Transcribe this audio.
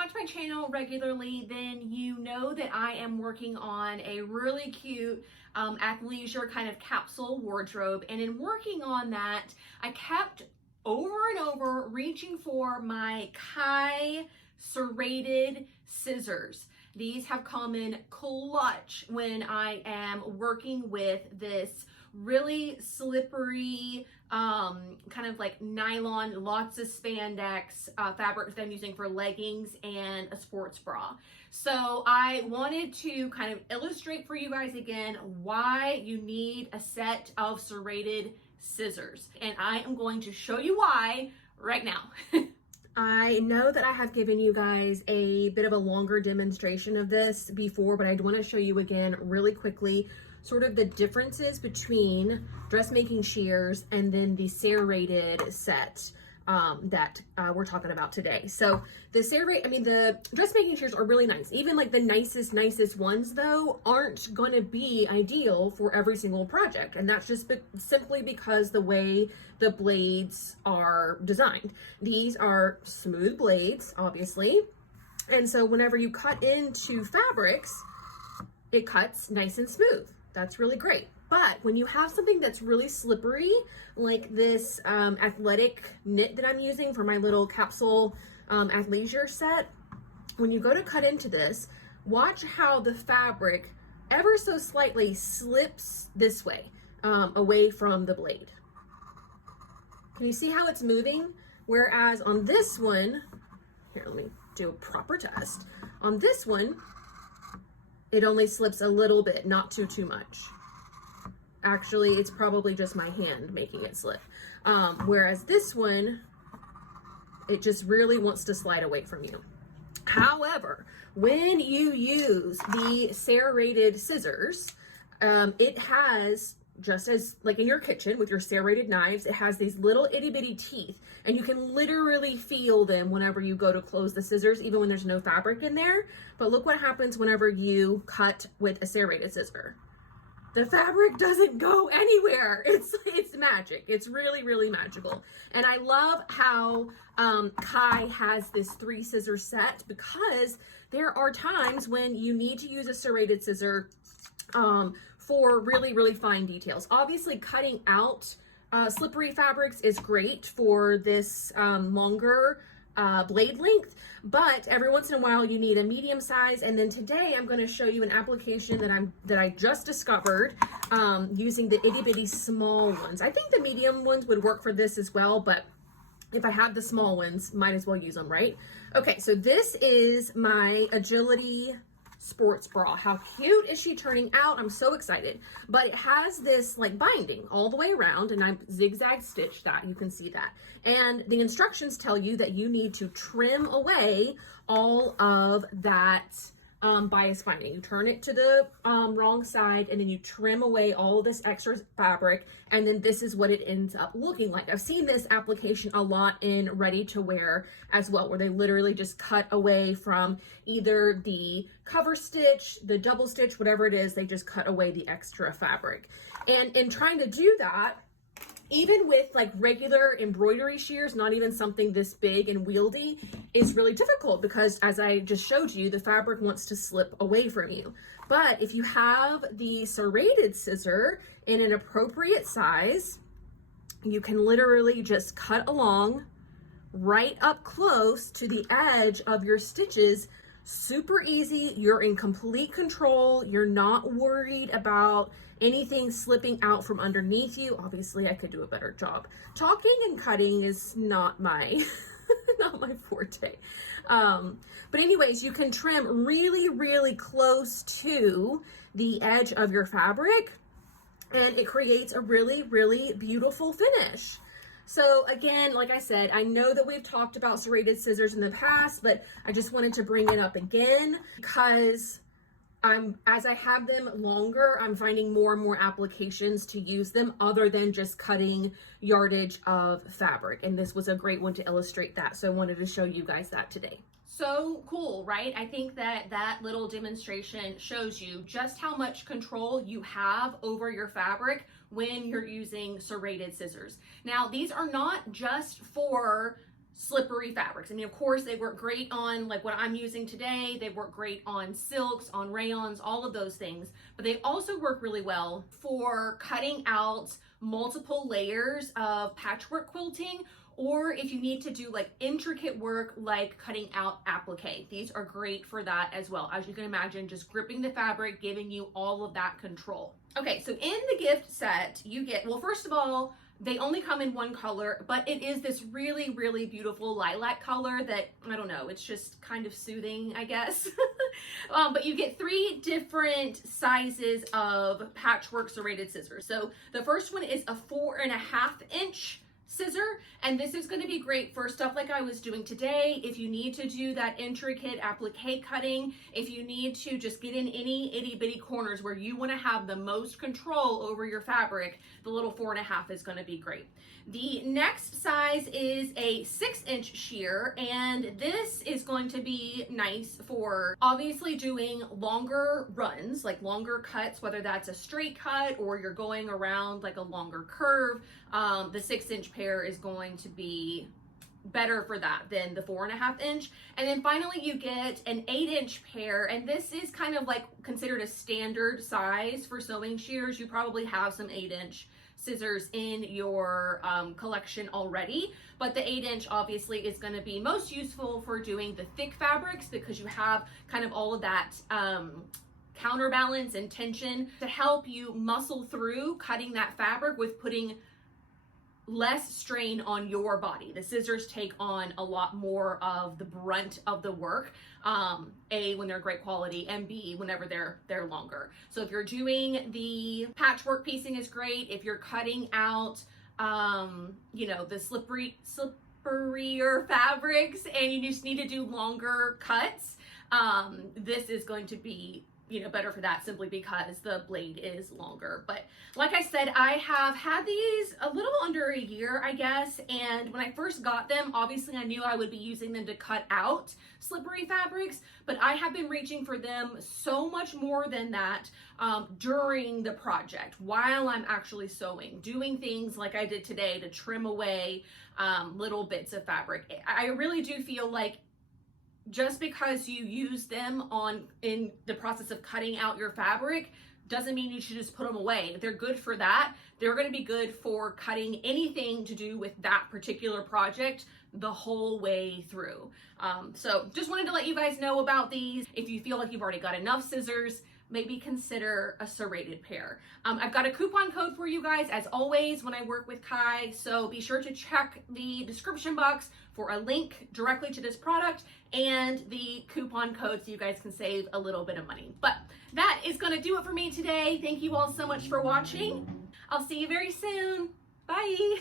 watch my channel regularly, then you know that I am working on a really cute athleisure kind of capsule wardrobe. And in working on that, I kept over and over reaching for my Kai serrated scissors. These have come in clutch when I am working with this really slippery kind of like nylon, lots of spandex fabric that I'm using for leggings and a sports bra. So I wanted to kind of illustrate for you guys again why you need a set of serrated scissors, and I am going to show you why right now. I know that I have given you guys a bit of a longer demonstration of this before, but I want to show you again really quickly sort of the differences between dressmaking shears and then the serrated set that we're talking about today. So the dressmaking shears are really nice. Even like the nicest ones though aren't going to be ideal for every single project. And that's just simply because the way the blades are designed. These are smooth blades, obviously. And so whenever you cut into fabrics, it cuts nice and smooth. That's really great. But when you have something that's really slippery, like this athletic knit that I'm using for my little capsule athleisure set, when you go to cut into this, watch how the fabric ever so slightly slips this way, away from the blade. Can you see how it's moving? Whereas on this one, here, let me do a proper test. On this one, it only slips a little bit, not too much. Actually, it's probably just my hand making it slip. Whereas this one, it just really wants to slide away from you. However, when you use the serrated scissors, it has, just as like in your kitchen with your serrated knives, it has these little itty bitty teeth, and you can literally feel them whenever you go to close the scissors, even when there's no fabric in there. But look what happens whenever you cut with a serrated scissor. The fabric doesn't go anywhere. It's magic. It's really magical. And I love how Kai has this 3 scissor set, because there are times when you need to use a serrated scissor for really fine details. Obviously, cutting out slippery fabrics is great for this longer blade length, but every once in a while you need a medium size. And then today I'm going to show you an application that I just discovered using the itty bitty small ones. I think the medium ones would work for this as well, but if I have the small ones, might as well use them, right? Okay, so this is my Agility sports bra. How cute is she turning out? I'm so excited. But it has this like binding all the way around, and I zigzag stitched that. You can see that. And the instructions tell you that you need to trim away all of that bias binding. You turn it to the wrong side, and then you trim away all of this extra fabric, and then this is what it ends up looking like. I've seen this application a lot in ready to wear as well, where they literally just cut away from either the cover stitch, the double stitch, whatever it is, they just cut away the extra fabric. And in trying to do that, even with like regular embroidery shears, not even something this big and wieldy, is really difficult, because as I just showed you, the fabric wants to slip away from you. But if you have the serrated scissor in an appropriate size, you can literally just cut along right up close to the edge of your stitches. Super easy. You're in complete control. You're not worried about anything slipping out from underneath you. Obviously, I could do a better job. Talking and cutting is not my not my forte. But anyways, you can trim really close to the edge of your fabric, and it creates a really beautiful finish. So again, like I said, I know that we've talked about serrated scissors in the past, but I just wanted to bring it up again because as I have them longer, I'm finding more and more applications to use them other than just cutting yardage of fabric. And this was a great one to illustrate that. So I wanted to show you guys that today. So cool, right? I think that little demonstration shows you just how much control you have over your fabric when you're using serrated scissors. Now, these are not just for slippery fabrics. I mean, of course, they work great on like what I'm using today. They work great on silks, on rayons, all of those things, but they also work really well for cutting out multiple layers of patchwork quilting, or if you need to do like intricate work like cutting out applique. These are great for that as well. As you can imagine, just gripping the fabric, giving you all of that control. Okay, so in the gift set, you get, well, first of all, they only come in one color, but it is this really, really beautiful lilac color that, I don't know, it's just kind of soothing, I guess. But you get 3 different sizes of patchwork serrated scissors. So the first one is a 4.5-inch scissor, and this is going to be great for stuff like I was doing today. If you need to do that intricate applique cutting, if you need to just get in any itty bitty corners where you want to have the most control over your fabric, the little 4.5 is going to be great. The next size is a 6-inch shear, and this is going to be nice for obviously doing longer runs, like longer cuts, whether that's a straight cut or you're going around like a longer curve. The 6-inch pair is going to be better for that than the 4.5-inch. And then finally you get an 8-inch pair, and this is kind of like considered a standard size for sewing shears. You probably have some 8-inch scissors in your collection already, but the 8-inch obviously is going to be most useful for doing the thick fabrics because you have kind of all of that counterbalance and tension to help you muscle through cutting that fabric with putting less strain on your body. The scissors take on a lot more of the brunt of the work, A, when they're great quality, and B, whenever they're longer. So if you're doing the patchwork piecing is great. If you're cutting out, you know, the slipperier fabrics and you just need to do longer cuts, this is going to be, you know, better for that simply because the blade is longer. But like I said, I have had these a little under a year, I guess. And when I first got them, obviously I knew I would be using them to cut out slippery fabrics, but I have been reaching for them so much more than that during the project, while I'm actually sewing, doing things like I did today to trim away little bits of fabric. I really do feel like just because you use them in the process of cutting out your fabric doesn't mean you should just put them away. They're good for that. They're going to be good for cutting anything to do with that particular project the whole way through. So just wanted to let you guys know about these. If you feel like you've already got enough scissors, maybe consider a serrated pair. I've got a coupon code for you guys as always when I work with Kai, so be sure to check the description box for a link directly to this product and the coupon code so you guys can save a little bit of money. But that is going to do it for me today. Thank you all so much for watching. I'll see you very soon. Bye.